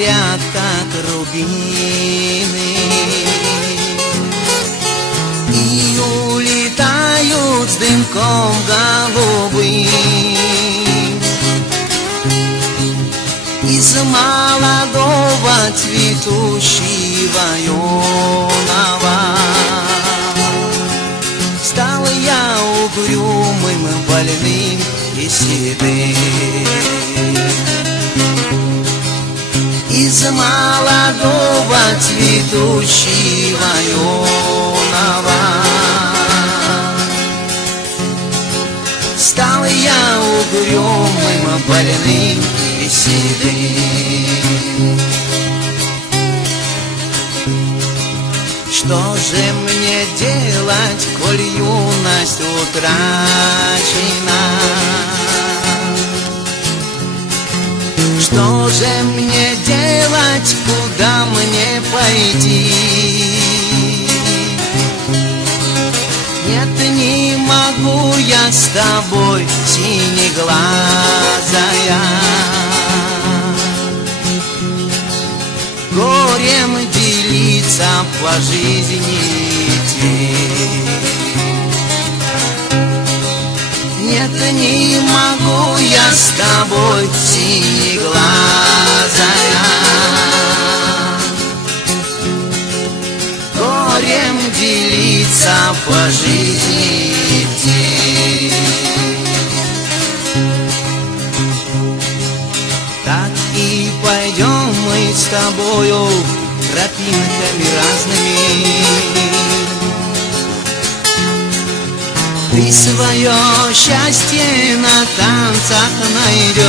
горят, как рубины, и улетают с дымком голубым. Из молодого цветущего юного стал я угрюмым, больным и седым. Из молодого цветущего юного стал я угрюмым, больным и седым. Что же мне делать, коль юность утрачена? Что же мне делать, куда мне пойти? Нет, не могу я с тобой, синеглазая, горем делиться по жизни идти. Нет, не могу я с тобой, синеглазая, горем делиться по жизни идти. Так и пойдем мы с тобою тропинками разными. Ты свое счастье на танцах найдешь,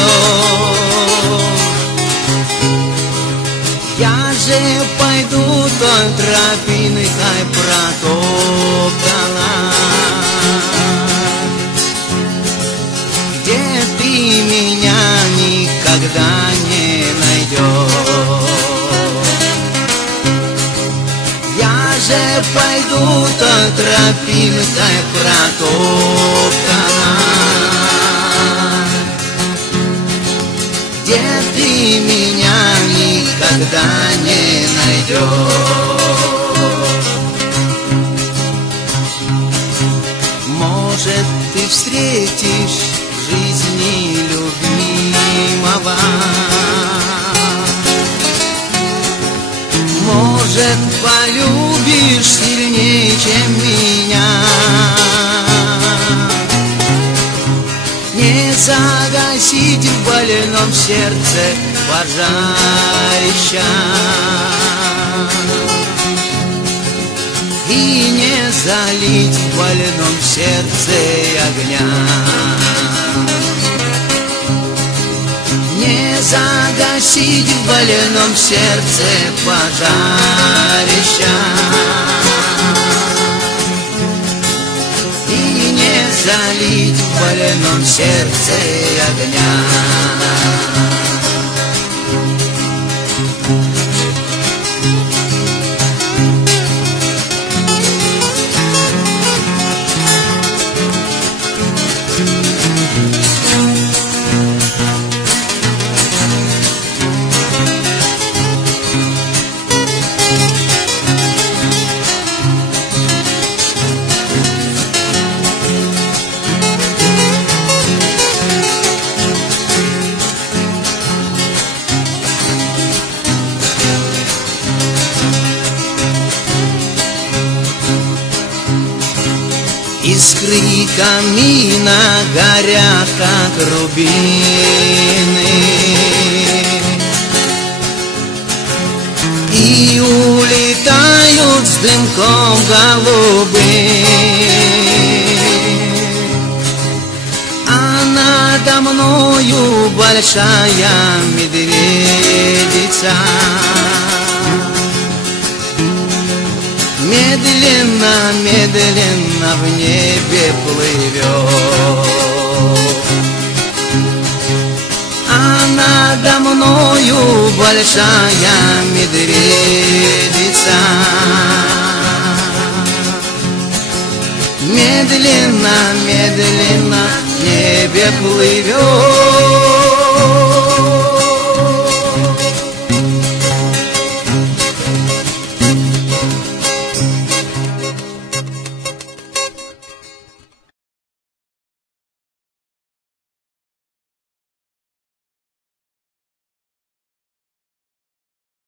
я же пойду той тропинкой протоптанной, где ты меня никогда не найдешь. Я же пойду той тропинкой протоптанной, где ты меня никогда не найдешь. Может, ты встретишь в жизни любимого, может, полюбишь сильнее, чем меня. Не загасить в больном сердце пожарища и не залить в больном сердце огня. Не загасить в больном сердце пожарища и не залить в больном сердце огня. Искры камина горят, как рубины, и улетают с дымком голубым. А надо мною большая медведица медленно, медленно в небе плывет. А надо мною большая медведица медленно, медленно в небе плывет.